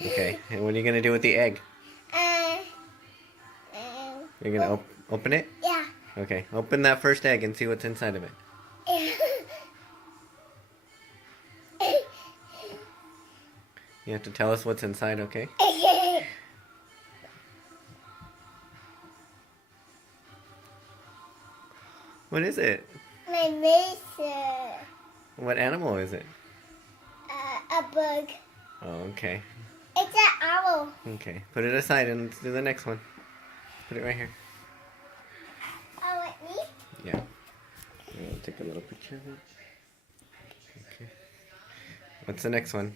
Okay, and what are you going to do with the egg? You're going to open it? Yeah. Okay, open that first egg and see what's inside of it. You have to tell us what's inside, okay? What is it? My razor. What animal is it? A bug. Oh, okay. It's an owl. Okay, put it aside and let's do the next one. Put it right here. Oh, with me? Yeah. I'll take a little picture of it. Okay. What's the next one?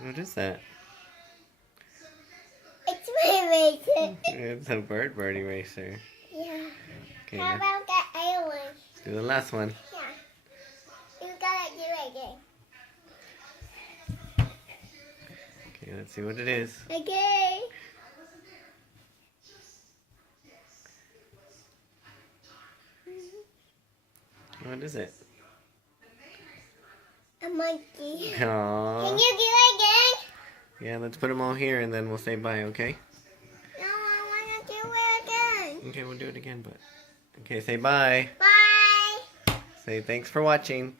What is that? It's my razor. It's a bird eraser. Yeah. Okay, How now about that other one? let's do the last one. Yeah. You gotta do it again. Okay, let's see what it is. Okay. What is it? A monkey. Aww. Can you do it again? Yeah, let's put them all here and then we'll say bye, okay? No, I wanna do it again. Okay, we'll do it again, but... Okay, say bye. Bye. Say thanks for watching.